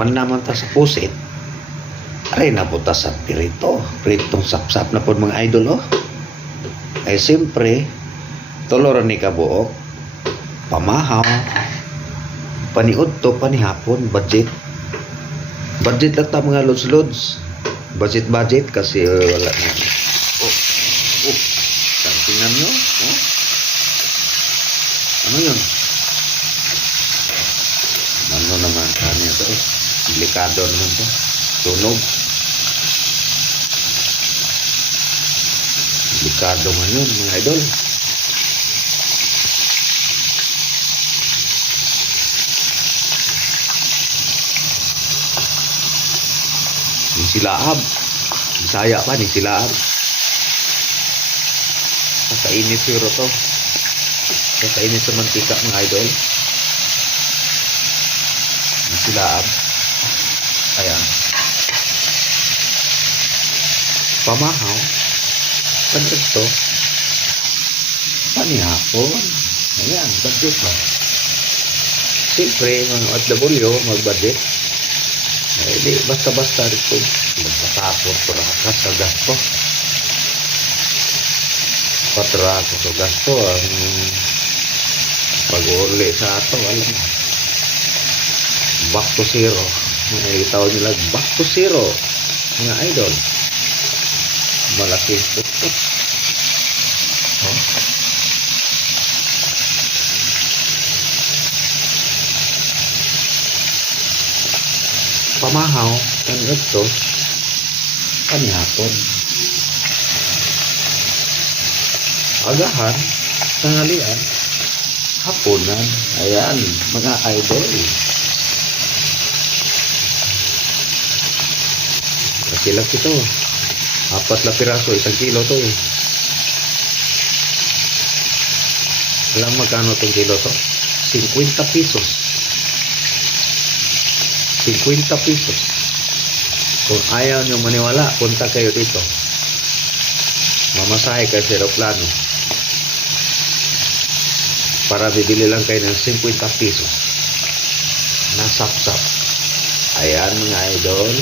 Man naman ta sa pusit. Aray na po ta sa pirito. Pritong sapsap na po mga idol, oh. Ay siyempre, tuloran ni kabuok. Pamahaw. Paniud to, panihapon, budget. Budget lang ta mga lods-lods. Budget kasi wala na. Oh. Tingnan nyo. Oh. Ano yun? Ano naman kanya to eh. Delikado naman to. Tunog. Delikado man yun mga idol. Ni silaab. Bisaya pa ni silaab. Kakainit siguro to. Kakainit sa mantika mga idol. Ni silaab. Ayan. Pamahaw. Pagkat to. Panihapon. Ayan. Budget ba? Siyempre, mga OFW, mag-budget. Hindi, basta-basta rito. Magpatapos ko rakas sa gasto. Patrako sa gasto. Ang pag-uli sa ato, alam. Back to zero. May tawag nila, back to zero. Mga idol. Malaki ito. Oh. Pamahaw, ang ito, panihapon. Agahan, tanghalian, hapunan. Ayan, mga idol. Laki-laki ito. 4 na piraso, 1 kilo to eh. Alam magkano itong kilo to? 50 pesos. 50 pesos. Kung ayaw nyo maniwala, punta kayo dito. Mamasahe kayo sa aeroplano. Para bibili lang kayo ng 50 pesos. Nasap-sap. Ayan mga idol.